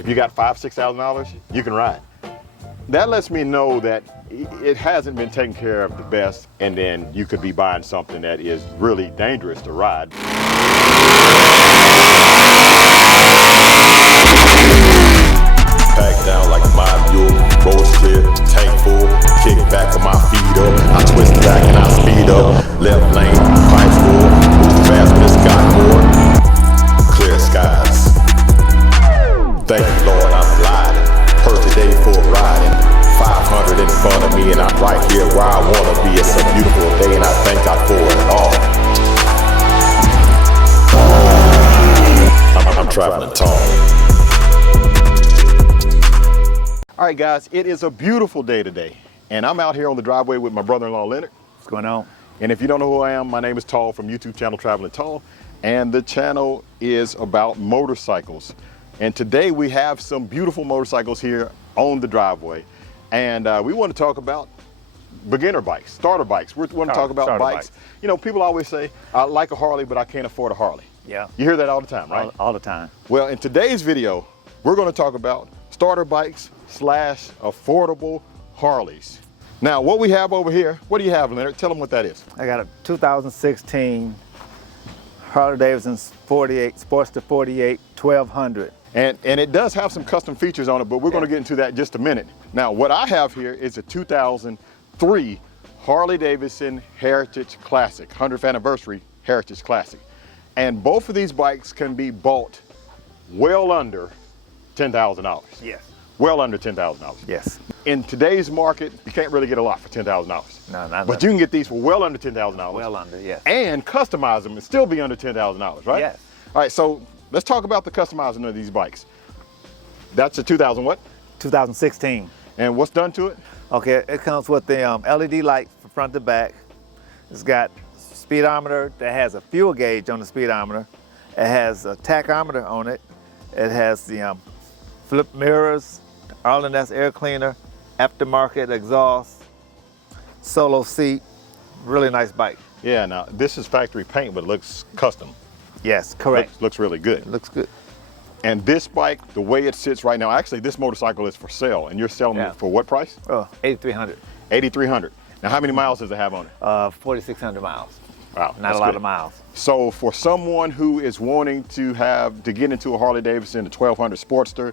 If you got $5,000, $6,000, you can ride. That lets me know that it hasn't been taken care of the best, and then you could be buying something that is really dangerous to ride. Back down like my mule, roads clear, tank full, kick back with my feet up. I twist back and I speed up. Left lane, pipes full, move fast but it's got more. Clear skies. Thank you, Lord, I'm gliding. Perfect day for riding. 500 in front of me and I'm right here where I wanna be. It's a beautiful day and I thank God for it all. I'm traveling tall. All right, guys, it is a beautiful day today, and I'm out here on the driveway with my brother-in-law, Leonard. What's going on? And if you don't know who I am, my name is Tall from YouTube channel Traveling Tall, and the channel is about motorcycles. And today we have some beautiful motorcycles here on the driveway, and we want to talk about beginner bikes, starter bikes. We want to talk about bikes. You know, people always say, I like a Harley, but I can't afford a Harley. Yeah. You hear that all the time, right? All the time. Well, in today's video, we're going to talk about starter bikes / affordable Harleys. Now, what we have over here, what do you have, Leonard? Tell them what that is. I got a 2016 Harley-Davidson 48 Sportster 48 1200. And it does have some custom features on it, but we're going to get into that in just a minute. Now, what I have here is a 2003 Harley-Davidson Heritage Classic, 100th anniversary Heritage Classic. And both of these bikes can be bought well under $10,000. Yes. Well under $10,000. Yes. In today's market, you can't really get a lot for $10,000. No, not But you can get these for well under $10,000. well under, yes. And customize them and still be under $10,000, right? Yes. All right, so let's talk about the customizing of these bikes. That's a 2000 what? 2016. And what's done to it? Okay, it comes with the LED lights from front to back. It's got speedometer that has a fuel gauge on the speedometer. It has a tachometer on it. It has the flip mirrors, Arlen-S air cleaner, aftermarket exhaust, solo seat. Really nice bike. Yeah, now this is factory paint, but it looks custom. Yes, correct. Looks really good. It looks good. And this bike, the way it sits right now, actually this motorcycle is for sale, and you're selling it for what price? Oh, 8,300. 8,300. Now, how many miles does it have on it? 4,600 miles. Wow, Not a lot of miles. So for someone who is wanting to get into a Harley-Davidson, the 1200 Sportster,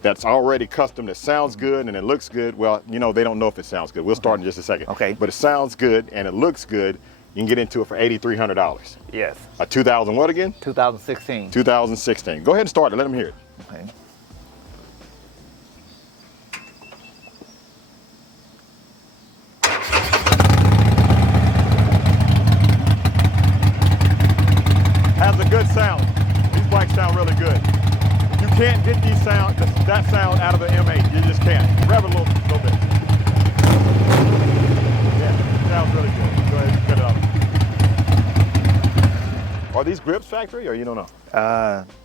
that's already custom, that sounds good and it looks good. Well, you know, they don't know if it sounds good. We'll start in just a second. Okay. But it sounds good and it looks good. You can get into it for $8,300. Yes. A 2000 what again? 2016. 2016. Go ahead and start it. Let them hear it. Okay. Has a good sound. These bikes sound really good. You can't get that sound out of the M8. You just can't. Rev it a little bit. Yeah, sounds really good. Go ahead and cut it off. Are these grips factory or you don't know?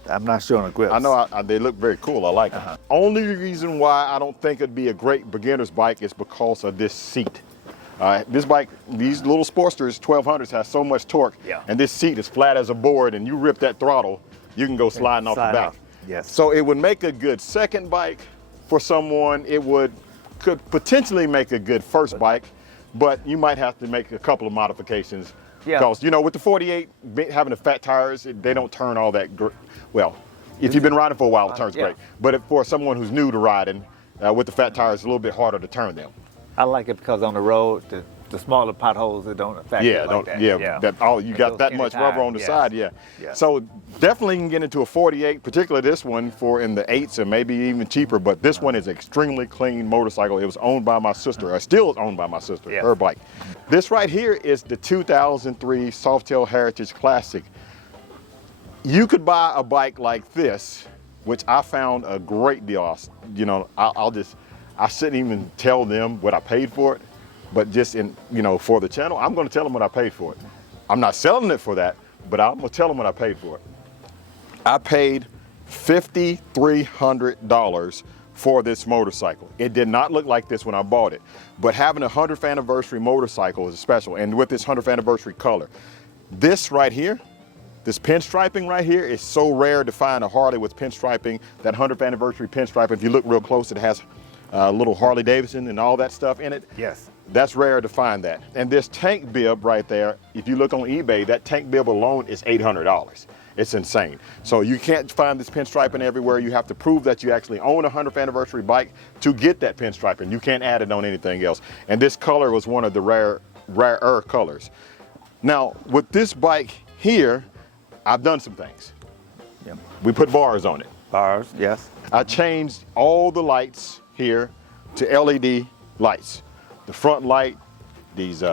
I'm not sure on the grips. I know they look very cool. I like them. Only reason why I don't think it'd be a great beginner's bike is because of this seat. This bike, these little Sportsters, 1200s, has so much torque, and this seat is flat as a board, and you rip that throttle, you can go sliding off the back. Yes. So it would make a good second bike for someone. It could potentially make a good first bike, but you might have to make a couple of modifications. Yeah. Because, you know, with the 48, having the fat tires, they don't turn all that well. If you've been riding for a while, it turns great. But for someone who's new to riding, with the fat tires, it's a little bit harder to turn them. I like it because on the road, the smaller potholes, they don't affect it like that. You got that much rubber on the side, So definitely you can get into a 48, particularly this one for in the 8s or maybe even cheaper, but this one is extremely clean motorcycle. It was owned by my sister, or still owned by my sister, her bike. This right here is the 2003 Softail Heritage Classic. You could buy a bike like this, which I found a great deal. You know, I shouldn't even tell them what I paid for it, but just for the channel, I'm going to tell them what I paid for it. I'm not selling it for that, but I'm going to tell them what I paid for it. I paid $5,300 for this motorcycle. It did not look like this when I bought it, but having a 100th anniversary motorcycle is special, and with this 100th anniversary color. This right here This pinstriping right here is so rare to find a Harley with pinstriping. That 100th anniversary pinstriping, if you look real close, it has little Harley-Davidson and all that stuff in it. Yes. That's rare to find that. And this tank bib right there, if you look on eBay, that tank bib alone is $800. It's insane. So you can't find this pinstriping everywhere. You have to prove that you actually own a 100th anniversary bike to get that pinstriping. You can't add it on anything else. And this color was one of the rarer colors. Now, with this bike here, I've done some things. Yep. We put bars on it. Bars, yes. I changed all the lights here to LED lights. The front light, these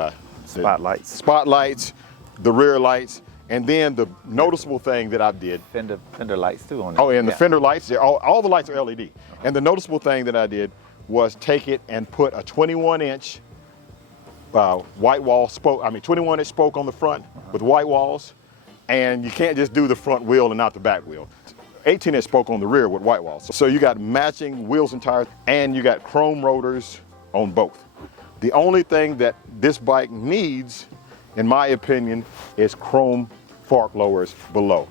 spotlights, the rear lights, and then the noticeable thing that I did. Fender lights too on it. Oh, and the fender lights, all the lights are LED. And the noticeable thing that I did was take it and put a 21-inch white wall spoke, 21-inch spoke on the front with white walls. And you can't just do the front wheel and not the back wheel. 18-inch spoke on the rear with white walls. So you got matching wheels and tires, and you got chrome rotors on both. The only thing that this bike needs, in my opinion, is chrome fork lowers below.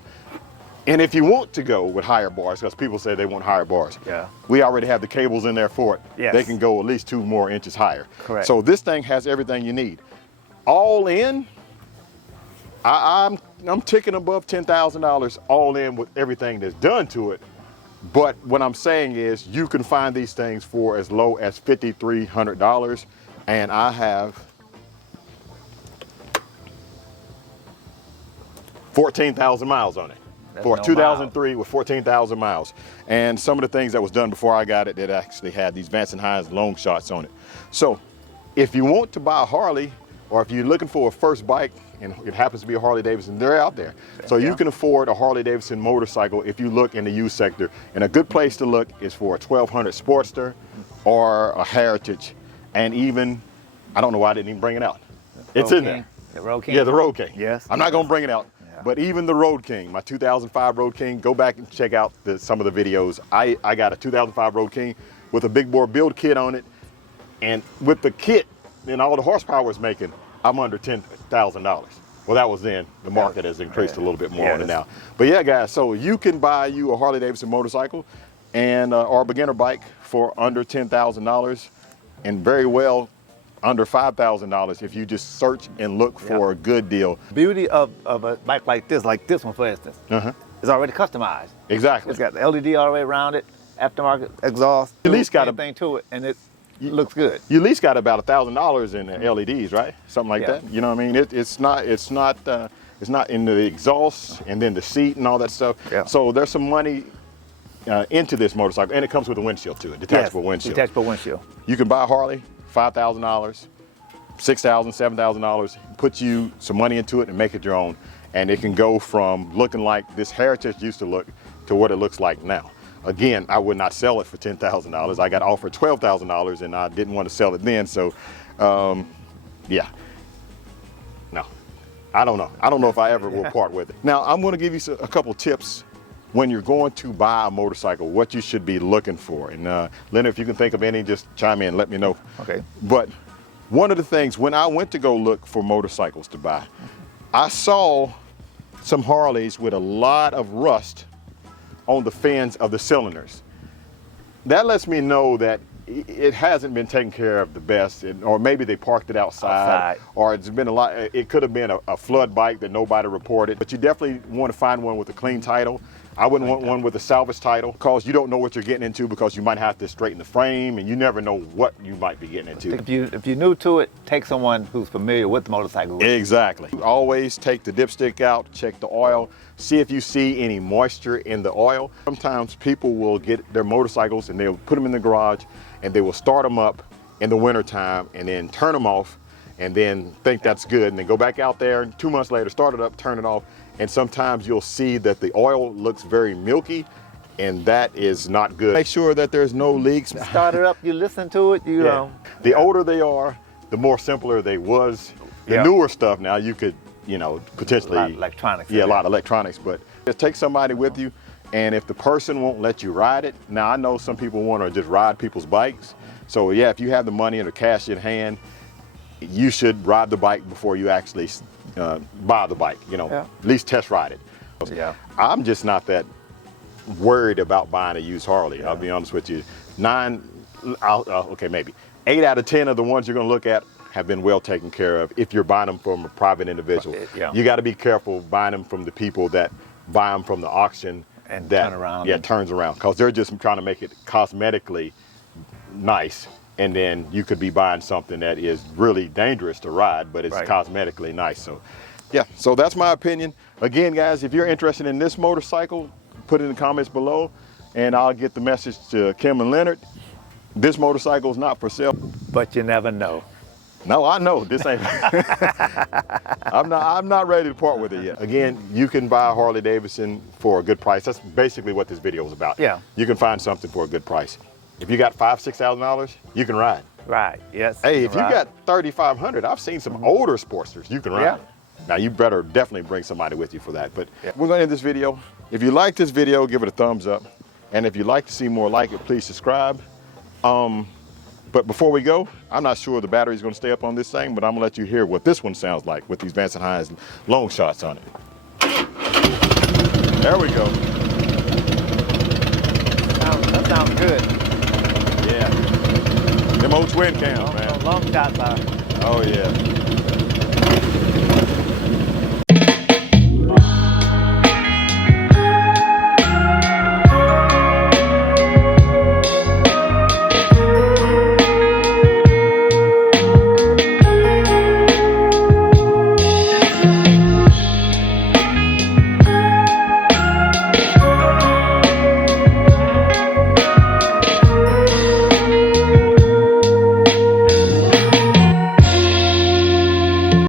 And if you want to go with higher bars, because people say they want higher bars, we already have the cables in there for it. Yes. They can go at least 2 more inches higher. Correct. So this thing has everything you need. All in, I'm ticking above $10,000 all in with everything that's done to it. But what I'm saying is you can find these things for as low as $5,300. And I have 14,000 miles on it. For 2003 with 14,000 miles. And some of the things that was done before I got it, it actually had these Vance & Hines long shots on it. So if you want to buy a Harley, or if you're looking for a first bike, and it happens to be a Harley-Davidson, they're out there. So you can afford a Harley-Davidson motorcycle if you look in the used sector. And a good place to look is for a 1200 Sportster or a Heritage. And even, I don't know why I didn't even bring it out. It's in there. The Road King? Yeah, the Road King. Yes. I'm not gonna bring it out. But even the Road King, my 2005 Road King, go back and check out some of the videos. I got a 2005 Road King with a big bore build kit on it. And with the kit and all the horsepower it's making, I'm under $10,000. Well, that was then. The market has increased a little bit more on it now. But yeah, guys, so you can buy you a Harley-Davidson motorcycle and or a beginner bike for under $10,000 and very well under $5,000 if you just search and look for a good deal. Beauty of a bike like this one for instance, is already customized. Exactly. It's got the LED all the way around it, aftermarket exhaust, at least got anything to it, and it looks good. You at least got about $1,000 in the LEDs, right? Something like that. You know what I mean? It's not in the exhaust and then the seat and all that stuff. So there's some money into this motorcycle, and it comes with a windshield too, a detachable windshield. Detachable windshield. You can buy a Harley, $5,000, $6,000, $7,000, put you some money into it and make it your own. And it can go from looking like this Heritage used to look to what it looks like now. Again, I would not sell it for $10,000. I got offered $12,000 and I didn't want to sell it then. So, yeah, no, I don't know. I don't know if I ever will part with it. Now, I'm going to give you a couple tips when you're going to buy a motorcycle, what you should be looking for. And Leonard, if you can think of any, just chime in, let me know. Okay. But one of the things, when I went to go look for motorcycles to buy, I saw some Harleys with a lot of rust on the fins of the cylinders. That lets me know that it hasn't been taken care of the best, or maybe they parked it outside. Or it's been a lot, it could have been a flood bike that nobody reported. But you definitely want to find one with a clean title. I wouldn't want one with a salvage title, because you don't know what you're getting into, because you might have to straighten the frame and you never know what you might be getting into. If you're new to it, take someone who's familiar with the motorcycle. Exactly. Always take the dipstick out, check the oil, see if you see any moisture in the oil. Sometimes people will get their motorcycles and they'll put them in the garage and they will start them up in the wintertime and then turn them off and then think that's good, and then go back out there and 2 months later start it up, turn it off. And sometimes you'll see that the oil looks very milky, and that is not good. Make sure that there's no leaks. Start it up, you listen to it, The older they are, the more simpler they was. The newer stuff now, you could, potentially. A lot of electronics. Yeah, a lot of electronics, but just take somebody with you, and if the person won't let you ride it, now I know some people want to just ride people's bikes. So yeah, if you have the money and the cash in hand, you should ride the bike before you actually buy the bike, at least test ride it. Yeah. I'm just not that worried about buying a used Harley. I'll be honest with you. Okay, maybe 8 out of 10 of the ones you're going to look at have been well taken care of if you're buying them from a private individual. Yeah. You got to be careful buying them from the people that buy them from the auction And that turn around. Yeah, turns around, because they're just trying to make it cosmetically nice, and then you could be buying something that is really dangerous to ride, but it's cosmetically nice. So yeah, so that's my opinion. Again, guys, if you're interested in this motorcycle, put it in the comments below and I'll get the message to Kim and Leonard. This motorcycle is not for sale. But you never know. No, I know this ain't. I'm not ready to part with it yet. Again, you can buy a Harley-Davidson for a good price. That's basically what this video is about. Yeah. You can find something for a good price. If you got $5,000-6,000, you can ride. Right. Yes. Hey, if you got $3,500, I've seen some older Sportsters. You can ride. Yeah. Now you better definitely bring somebody with you for that. But we're going to end this video. If you like this video, give it a thumbs up. And if you'd like to see more like it, please subscribe. But before we go, I'm not sure the battery's going to stay up on this thing, but I'm going to let you hear what this one sounds like with these Vance & Hines long shots on it. There we go. That sounds good. Yeah. Them old twin cams, man. Long shots are. Oh, yeah.